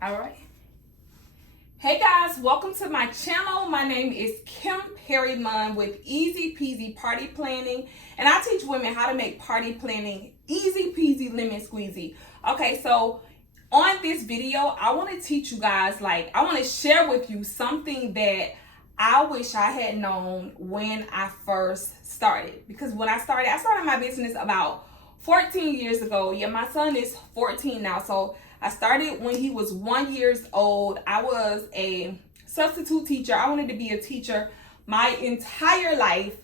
All right. Hey guys, welcome to my channel. My name is Kim Perryman with Easy Peasy Party Planning, and I teach women how to make party planning easy peasy lemon squeezy. Okay, so on this video, I want to teach you guys, I want to share with you something that I wish I had known when I first started. Because when I started my business about 14 years ago. Yeah, my son is 14 now, so I started when he was 1 year old. I was a substitute teacher. I wanted to be a teacher my entire life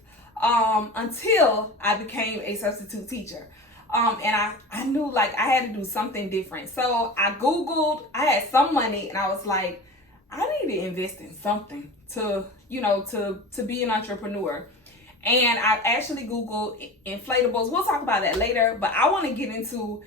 until I became a substitute teacher. And I knew I had to do something different. So I Googled, I had some money, and I was like, I need to invest in something to be an entrepreneur. And I actually Googled inflatables. We'll talk about that later, but I want to get into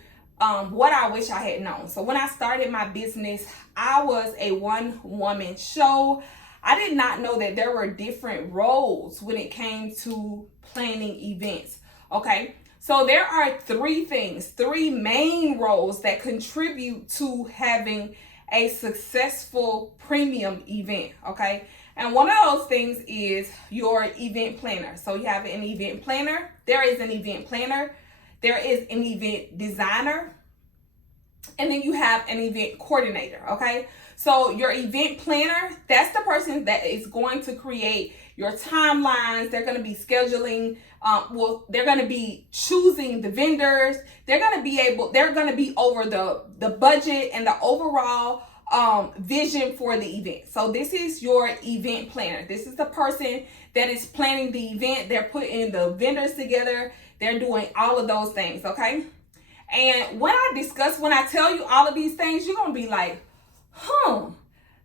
what I wish I had known. So when I started my business, I was a one-woman show. I did not know that there were different roles when it came to planning events. Okay, so there are three main roles that contribute to having a successful premium event. Okay, and one of those things is your event planner. So you have an event planner. There is an event planner. There is an event designer. And then you have an event coordinator, okay? So your event planner, that's the person that is going to create your timelines. They're going to be scheduling. They're going to be choosing the vendors. They're going to be over the budget and the overall vision for the event. So this is your event planner. This is the person that is planning the event. They're putting the vendors together. They're doing all of those things, okay? And when I tell you all of these things, you're going to be like,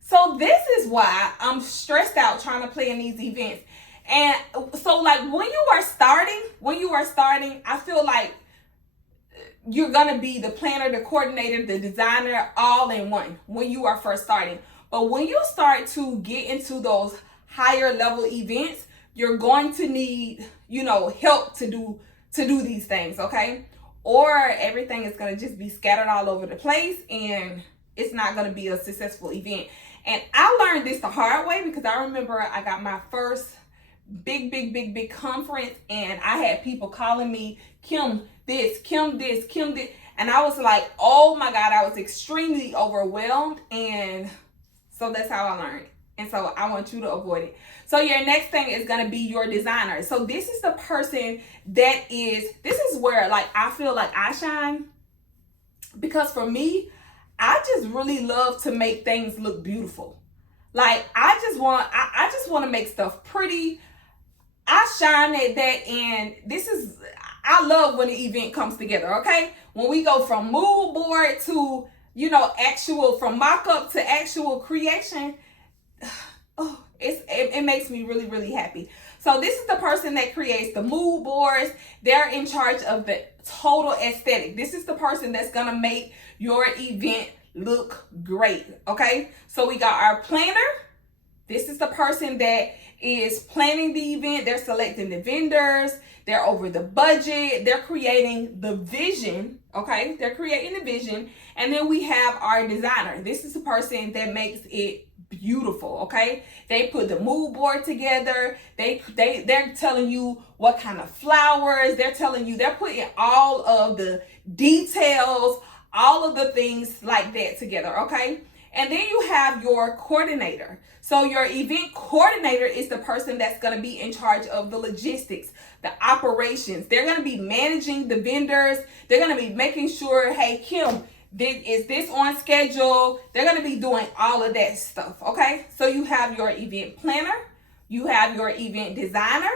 so this is why I'm stressed out trying to plan these events. And so when you are starting, I feel like you're going to be the planner, the coordinator, the designer, all in one when you are first starting. But when you start to get into those higher level events, you're going to need, help to do these things, okay? Or everything is going to just be scattered all over the place and it's not going to be a successful event. And I learned this the hard way because I remember I got my first big conference and I had people calling me Kim this, Kim this, Kim this. And I was like, oh my God, I was extremely overwhelmed. And so that's how I learned. And so I want you to avoid it. So your next thing is going to be your designer. So this is the person this is where I feel like I shine. Because for me, I just really love to make things look beautiful. I just want to make stuff pretty. I shine at that, and I love when the event comes together, okay? When we go from mood board to, from mock-up to actual creation, it makes me really, really happy. So this is the person that creates the mood boards. They're in charge of the total aesthetic. This is the person that's going to make your event look great, okay? So we got our planner. This is the person that is planning the event. They're selecting the vendors. They're over the budget. They're creating the vision, okay? They're creating the vision. And then we have our designer. This is the person that makes it beautiful, okay? They put the mood board together. They're telling you what kind of flowers. They're putting all of the details, all of the things like that together, okay? And then you have your coordinator. So your event coordinator is the person that's going to be in charge of the logistics, the operations. They're going to be managing the vendors. They're going to be making sure, hey, Kim, is this on schedule? They're going to be doing all of that stuff, okay? So you have your event planner, you have your event designer,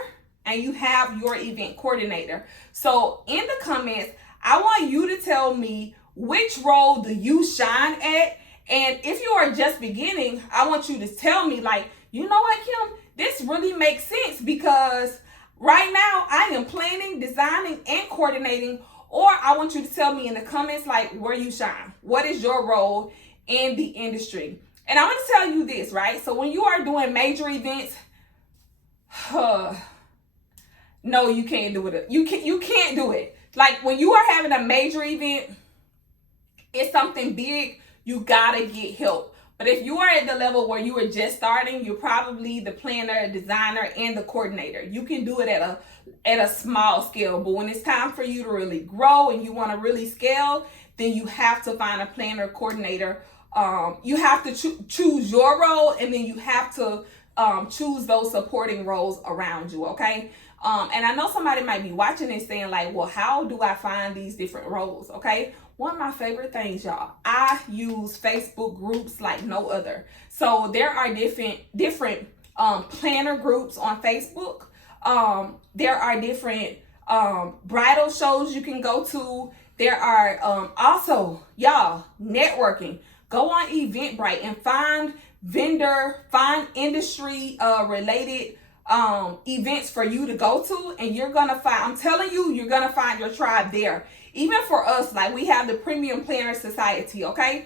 and you have your event coordinator. So in the comments, I want you to tell me which role do you shine at? And if you are just beginning, I want you to tell me you know what, Kim, this really makes sense because right now I am planning, designing, and coordinating. Or I want you to tell me in the comments where you shine. What is your role in the industry? And I'm going to tell you this, right? So when you are doing major events, no, you can't do it. You can't do it. When you are having a major event, it's something big. you gotta get help. But if you are at the level where you are just starting, you're probably the planner, designer, and the coordinator. You can do it at a small scale. But when it's time for you to really grow and you want to really scale, then you have to find a planner, coordinator. You have to choose your role, and then you have to choose those supporting roles around you. Okay. And I know somebody might be watching this saying like, well, how do I find these different roles? Okay. One of my favorite things, y'all, I use Facebook groups like no other. So there are different planner groups on Facebook. There are different bridal shows you can go to. There are also, y'all, networking. Go on Eventbrite and find industry related events for you to go to, and you're gonna find, I'm telling you, you're gonna find your tribe there. Even for us, like we have the Premium Planner Society, okay?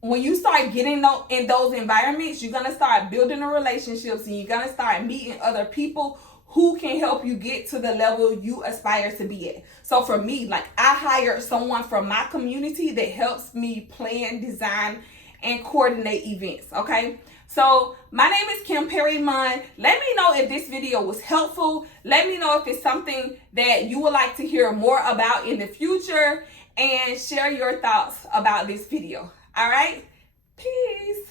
When you start getting in those environments, you're gonna start building the relationships, and you're gonna start meeting other people who can help you get to the level you aspire to be at. So for me, like I hired someone from my community that helps me plan, design, and coordinate events, okay? So my name is Kim Perry Munn. Let me know if this video was helpful. Let me know if it's something that you would like to hear more about in the future, and share your thoughts about this video. All right, peace.